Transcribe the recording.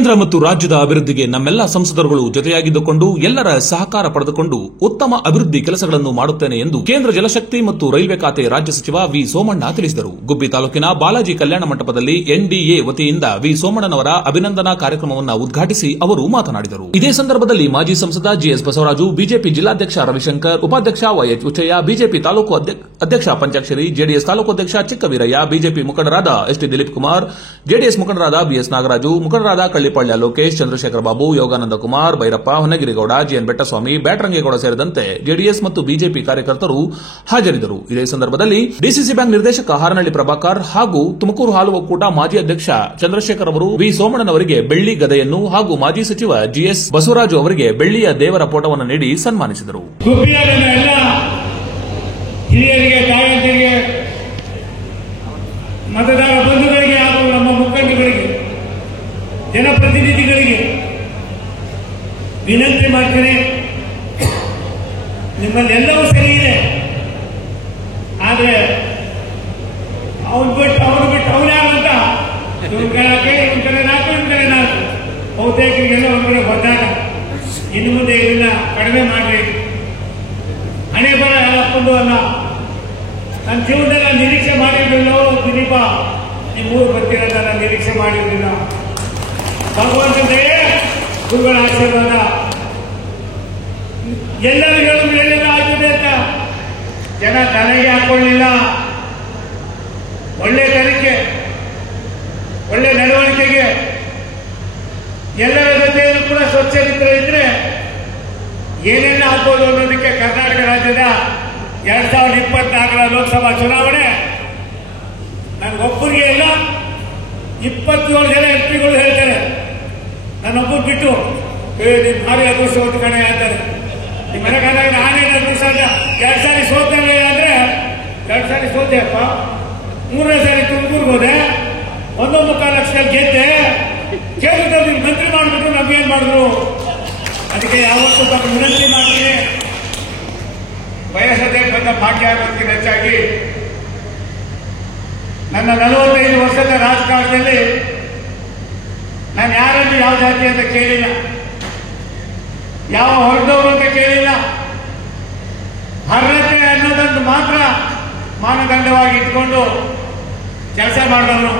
ಕೇಂದ್ರ ಮತ್ತು ರಾಜ್ಯದ ಅಭಿವೃದ್ಧಿಗೆ ನಮ್ಮೆಲ್ಲ ಸಂಸದರುಗಳು ಜೊತೆಯಾಗಿದ್ದುಕೊಂಡು ಎಲ್ಲರ ಸಹಕಾರ ಪಡೆದುಕೊಂಡು ಉತ್ತಮ ಅಭಿವೃದ್ಧಿ ಕೆಲಸಗಳನ್ನು ಮಾಡುತ್ತೇನೆ ಎಂದು ಕೇಂದ್ರ ಜಲಶಕ್ತಿ ಮತ್ತು ರೈಲ್ವೆ ಖಾತೆ ರಾಜ್ಯ ಸಚಿವ ವಿ ಸೋಮಣ್ಣ ತಿಳಿಸಿದರು. ಗುಬ್ಬಿ ತಾಲೂಕಿನ ಬಾಲಾಜಿ ಕಲ್ಯಾಣ ಮಂಟಪದಲ್ಲಿ ಎನ್ಡಿಎ ವತಿಯಿಂದ ವಿ ಸೋಮಣ್ಣನವರ ಅಭಿನಂದನಾ ಕಾರ್ಯಕ್ರಮವನ್ನು ಉದ್ಘಾಟಿಸಿ ಅವರು ಮಾತನಾಡಿದರು. ಇದೇ ಸಂದರ್ಭದಲ್ಲಿ ಮಾಜಿ ಸಂಸದ ಜಿಎಸ್ ಬಸವರಾಜು, ಬಿಜೆಪಿ ಜಿಲ್ಲಾಧ್ಯಕ್ಷ ರವಿಶಂಕರ್, ಉಪಾಧ್ಯಕ್ಷ ವೈಎಚ್ ಉಚ್ಚಯ್ಯ, ಬಿಜೆಪಿ ತಾಲೂಕು ಅಧ್ಯಕ್ಷ ಪಂಚಾಕ್ಷರಿ, ಜೆಡಿಎಸ್ ತಾಲೂಕು ಅಧ್ಯಕ್ಷ ಚಿಕ್ಕವೀರಯ್ಯ, ಬಿಜೆಪಿ ಮುಖಂಡರಾದ ಎಸ್ಟಿ ದಿಲೀಪ್ ಕುಮಾರ್, ಜೆಡಿಎಸ್ ಮುಖಂಡರಾದ ಬಿಎಸ್ ನಾಗರಾಜು, ಮುಖಂಡರಾದ ಕಳ್ಳಿಪಳ್ಳ ಲೋಕೇಶ್, ಚಂದ್ರಶೇಖರ ಬಾಬು, ಯೋಗಾನಂದ ಕುಮಾರ್, ಭೈರಪ್ಪ, ಹೊನ್ನಗಿರಿಗೌಡ, ಜಿಎನ್ ಬೆಟ್ಟಸ್ವಾಮಿ, ಬ್ಯಾಟರಂಗೇಗೌಡ ಸೇರಿದಂತೆ ಜೆಡಿಎಸ್ ಮತ್ತು ಬಿಜೆಪಿ ಕಾರ್ಯಕರ್ತರು ಹಾಜರಿದ್ದರು. ಇದೇ ಸಂದರ್ಭದಲ್ಲಿ ಡಿಸಿಸಿ ಬ್ಯಾಂಕ್ ನಿರ್ದೇಶಕ ಹಾರನಹಳ್ಳಿ ಪ್ರಭಾಕರ್ ಹಾಗೂ ತುಮಕೂರು ಹಾಲು ಒಕ್ಕೂಟ ಮಾಜಿ ಅಧ್ಯಕ್ಷ ಚಂದ್ರಶೇಖರ್ ಅವರು ವಿ ಸೋಮಣ್ಣನವರಿಗೆ ಬೆಳ್ಳಿ ಗದೆಯನ್ನು ಹಾಗೂ ಮಾಜಿ ಸಚಿವ ಜಿಎಸ್ ಬಸವರಾಜು ಅವರಿಗೆ ಬೆಳ್ಳಿಯ ದೇವರ ಫೋಟೋವನ್ನು ನೀಡಿ ಸನ್ಮಾನಿಸಿದರು. ಮತದಾರ ಬಂಧುಗಳಿಗೆ ಹಾಗೂ ನಮ್ಮ ಮುಖಂಡಗಳಿಗೆ, ಜನಪ್ರತಿನಿಧಿಗಳಿಗೆ ವಿನಂತಿ ಮಾಡ್ತೇನೆ. ನಿಮ್ಮಲ್ಲೆಲ್ಲವೂ ಸರಿ ಇದೆ, ಆದ್ರೆ ಅವನು ಬಿಟ್ಟು ಅವನ್ಯಾವಂತ ಇವನ್ ಕಡೆ ನಾಲ್ಕು ಬಹುತೇಕರಿಗೆಲ್ಲ ಒಂದ್ ಕಡೆ ಹೊದ್ದಾಟ. ಇನ್ನು ಮುಂದೆ ಇದನ್ನ ಕಡಿಮೆ ಮಾಡ್ರಿ. ಹಣೆ ಬರ ಯಾರಪ್ಪಂದು ಅಲ್ಲ. ನನ್ನ ಜೀವನದಲ್ಲಿ ನಾನು ನಿರೀಕ್ಷೆ ಮಾಡಿರಲಿಲ್ಲ. ದಿಲೀಪ, ನಿಮ್ಮೂರು ಬರ್ತಿರೋದ ನಾನು ನಿರೀಕ್ಷೆ ಮಾಡಿರಲಿಲ್ಲ. ಭಗವಂತನೇ ಗುರುಗಳ ಆಶೀರ್ವಾದ. ಎಲ್ಲರಿಗೂ ಏನೆಲ್ಲ ಆಗಿದೆ ಅಂತ ಜನ ತಲೆಗೆ ಹಾಕೊಳ್ಳಿಲ್ಲ. ಒಳ್ಳೆ ತನಿಖೆ, ಒಳ್ಳೆ ನಡವಳಿಕೆಗೆ ಎಲ್ಲರ ಜೊತೆಯಲ್ಲೂ ಕೂಡ ಸ್ವಚ್ಛರಿದ್ರೆ ಇದ್ರೆ ಏನೆಲ್ಲ ಆಗ್ಬೋದು ಅನ್ನೋದಕ್ಕೆ ಕರ್ನಾಟಕ ರಾಜ್ಯದ 2024ರ ಲೋಕಸಭಾ ಚುನಾವಣೆ ನನಗೊಬ್ಬರಿಗೆ ಎಲ್ಲ 27 ಜನ ಎಂಪಿಗಳು ಹೇಳ್ತಾರೆ. ನನ್ನೊಬ್ಬರು ಬಿಟ್ಟು ನಿಮ್ ಭಾರಿ ಅದೃಷ್ಟವಂತ ಕಣೆ ಹೇಳ್ತಾರೆ. ನಿಮ್ಮ ಮನೆ ಕಾಲ ನಾನೇನು ಅದೃಷ್ಟ ಅಂತ 2 ಸಾರಿ ಸೋತೇನೆ ಅಂದ್ರೆ 2 ಸಾರಿ ಸೋತೆಯಪ್ಪ. 3ನೇ ಸಾರಿ ತುಮಕೂರ್ಗೆ ಹೋದೆ, 1.25 ಲಕ್ಷದಲ್ಲಿ ಗೆದ್ದೆ. ಕೇಂದ್ರದಲ್ಲಿ ಮಂತ್ರಿ ಮಾಡಿಬಿಟ್ಟು ನಮ್ಗೇನ್ ಮಾಡಿದ್ರು. ಅದಕ್ಕೆ ಯಾವತ್ತೂ ತಮ್ಮ ವಿನಂತಿ ಮಾಡ್ತೀನಿ, ವಯಸ್ಸದೇ ಬಂದ ಭಾಗ್ಯ ಆಗೋದಕ್ಕಿಂತ ಹೆಚ್ಚಾಗಿ ನನ್ನ 45 ವರ್ಷದ ರಾಜಕಾರಣದಲ್ಲಿ ನಾನು ಯಾರನ್ನು ಯಾವ ಜಾತಿ ಅಂತ ಕೇಳಿಲ್ಲ, ಯಾವ ಹೊರದವರು ಅಂತ ಕೇಳಿಲ್ಲ. ಅರ್ಹತೆ ಅನ್ನೋದನ್ನು ಮಾತ್ರ ಮಾನದಂಡವಾಗಿ ಇಟ್ಕೊಂಡು ಕೆಲಸ ಮಾಡಿದವನು.